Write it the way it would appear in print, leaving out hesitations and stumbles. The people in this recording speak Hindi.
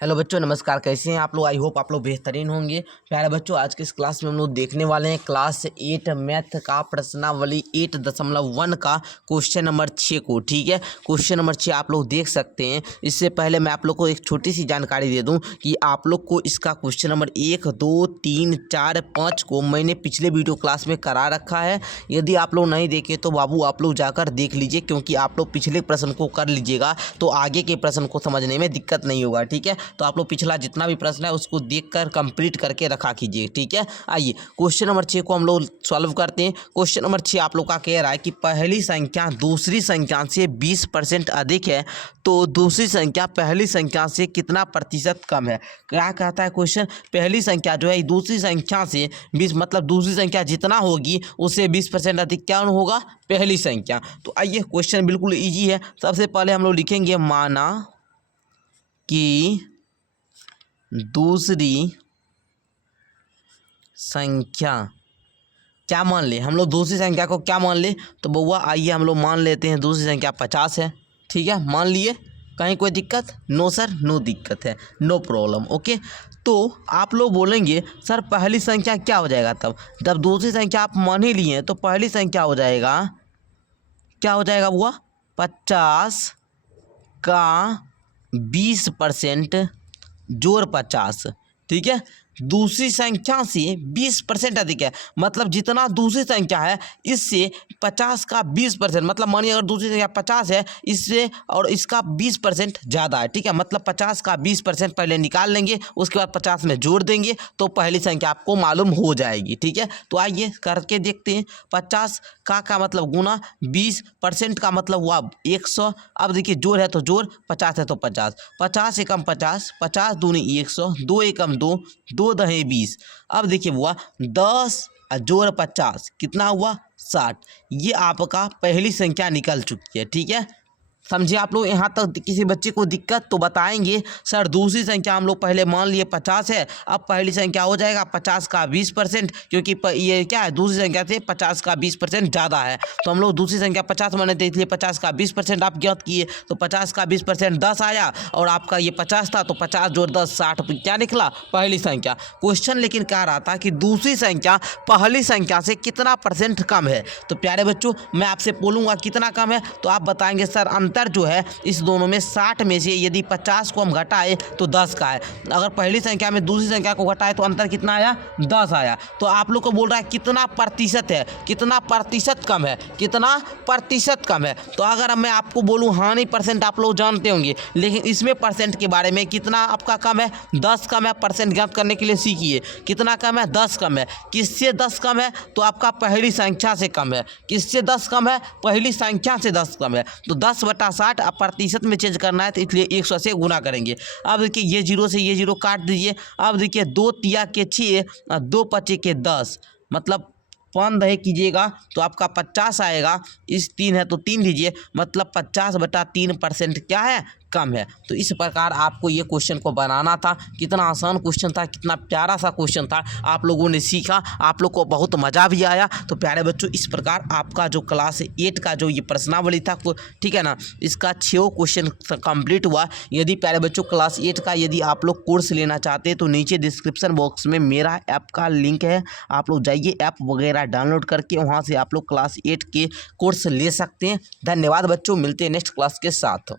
हेलो बच्चों, नमस्कार। कैसे हैं आप लोग? आई होप आप लोग बेहतरीन होंगे। प्यारे बच्चों, आज के इस क्लास में हम लोग देखने वाले हैं क्लास 8 मैथ का प्रश्नावली 8.1 का क्वेश्चन नंबर 6 को। ठीक है, क्वेश्चन नंबर 6 आप लोग देख सकते हैं। इससे पहले मैं आप लोग को एक छोटी सी जानकारी दे दूं कि आप लोग को इसका क्वेश्चन नंबर 1, 2, 3, 4, 5 को मैंने पिछले वीडियो क्लास में करा रखा है। यदि आप लोग नहीं देखे तो बाबू आप लोग जाकर देख लीजिए, क्योंकि आप लोग पिछले प्रश्न को कर लीजिएगा तो आगे के प्रश्न को समझने में दिक्कत नहीं होगा। ठीक है, तो आप लोग पिछला जितना भी प्रश्न है उसको देखकर कंप्लीट करके रखा कीजिए। ठीक है, आइए क्वेश्चन नंबर 6 को हम लोग सॉल्व करते हैं। क्वेश्चन नंबर 6 आप लोग का कह रहा है कि पहली संख्या दूसरी संख्या से 20% अधिक है तो दूसरी संख्या पहली संख्या से कितना प्रतिशत कम है। क्या कहता है क्वेश्चन? पहली संख्या जो है दूसरी संख्या से 20, मतलब दूसरी संख्या जितना होगी उससे 20% अधिक क्या होगा? पहली संख्या। तो आइए, क्वेश्चन बिल्कुल ईजी है। सबसे पहले हम लोग लिखेंगे माना कि दूसरी संख्या, क्या मान ले हम लोग? दूसरी संख्या को क्या मान ले? तो बउआ आइए हम लोग मान लेते हैं दूसरी संख्या 50 है। ठीक है, मान लिए। कहीं कोई दिक्कत? नो सर, नो दिक्कत है, नो प्रॉब्लम। ओके, तो आप लोग बोलेंगे सर पहली संख्या क्या हो जाएगा? तब जब दूसरी संख्या आप मान ही लिए तो पहली संख्या हो जाएगा, क्या हो जाएगा बुआ? 50 का 20% जोड़ 50। ठीक है, दूसरी संख्या से 20% अधिक है, मतलब जितना दूसरी संख्या है इससे 50 का 20%, मतलब मानिए अगर दूसरी संख्या 50 है इससे और इसका 20% ज़्यादा है। ठीक है, मतलब 50 का 20% पहले निकाल लेंगे, उसके बाद 50 में जोड़ देंगे तो पहली संख्या आपको मालूम हो जाएगी। ठीक है, तो आइए करके देखते हैं। 50 का मतलब गुना, 20% का मतलब हुआ 100। अब देखिए जोड़ है तो जोड़, 50 है तो 50, 50 एकम 50, 50 दूनी 100, 2 एकम 2, 2 दहे 20। अब देखिए हुआ 10 जोड़ 50 कितना हुआ? 60। ये आपका पहली संख्या निकल चुकी है। ठीक है, समझे आप लोग? यहाँ तक किसी बच्चे को दिक्कत तो बताएंगे सर दूसरी संख्या हम लोग पहले मान लिए 50 है, अब पहली संख्या हो जाएगा 50 का 20%, क्योंकि ये क्या है, दूसरी संख्या से 50 का 20% ज़्यादा है। तो हम लोग दूसरी संख्या 50 माने थे, इसलिए 50 का 20% आप ज्ञात किए, तो 50 का 20% 10 आया और आपका ये 50 था तो 50 जोड़ 10 60, क्या निकला? पहली संख्या। क्वेश्चन लेकिन कह रहा था कि दूसरी संख्या पहली संख्या से कितना परसेंट कम है। तो प्यारे बच्चों, मैं आपसे बोलूँगा कितना कम है तो आप बताएंगे सर अंतर जो है इस दोनों में 60 में से यदि 50 को हम घटाए तो 10 का है। अगर पहली संख्या में दूसरी संख्या को घटाए तो अंतर कितना आया? 10 आया। तो आप लोग को बोल रहा है कितना प्रतिशत है, कितना प्रतिशत कम है, कितना प्रतिशत कम है। तो अगर मैं आपको बोलूं हानि परसेंट आप लोग जानते होंगे, लेकिन इसमें परसेंट के बारे में कितना आपका कम है? 10 कम है। परसेंट ज्ञात करने के लिए सीखिए कितना कम है? 10 कम है। किससे 10 कम है? तो आपका पहली संख्या से कम है। किससे 10 कम है? पहली संख्या से 10 कम है। तो 10/60 अब प्रतिशत में चेंज करना है तो इसलिए 100 से गुना करेंगे। अब देखिए ये 0 से ये 0 काट दीजिए। अब देखिए 2 तिया के 6, 2 पचे के 10, मतलब 5 दहे कीजिएगा तो आपका 50 आएगा। इस 3 है तो 3 दीजिए, मतलब 50/3% क्या है? कम है। तो इस प्रकार आपको ये क्वेश्चन को बनाना था। कितना आसान क्वेश्चन था, कितना प्यारा सा क्वेश्चन था, आप लोगों ने सीखा, आप लोग को बहुत मज़ा भी आया। तो प्यारे बच्चों, इस प्रकार आपका जो क्लास 8 का जो ये प्रश्नावली था, ठीक है ना, इसका 6 क्वेश्चन कंप्लीट हुआ। यदि प्यारे बच्चों क्लास 8 का यदि आप लोग कोर्स लेना चाहते हैं तो नीचे डिस्क्रिप्शन बॉक्स में मेरा ऐप का लिंक है, आप लोग जाइए ऐप वगैरह डाउनलोड करके वहाँ से आप लोग क्लास 8 के कोर्स ले सकते हैं। धन्यवाद बच्चों, मिलते हैं नेक्स्ट क्लास के साथ।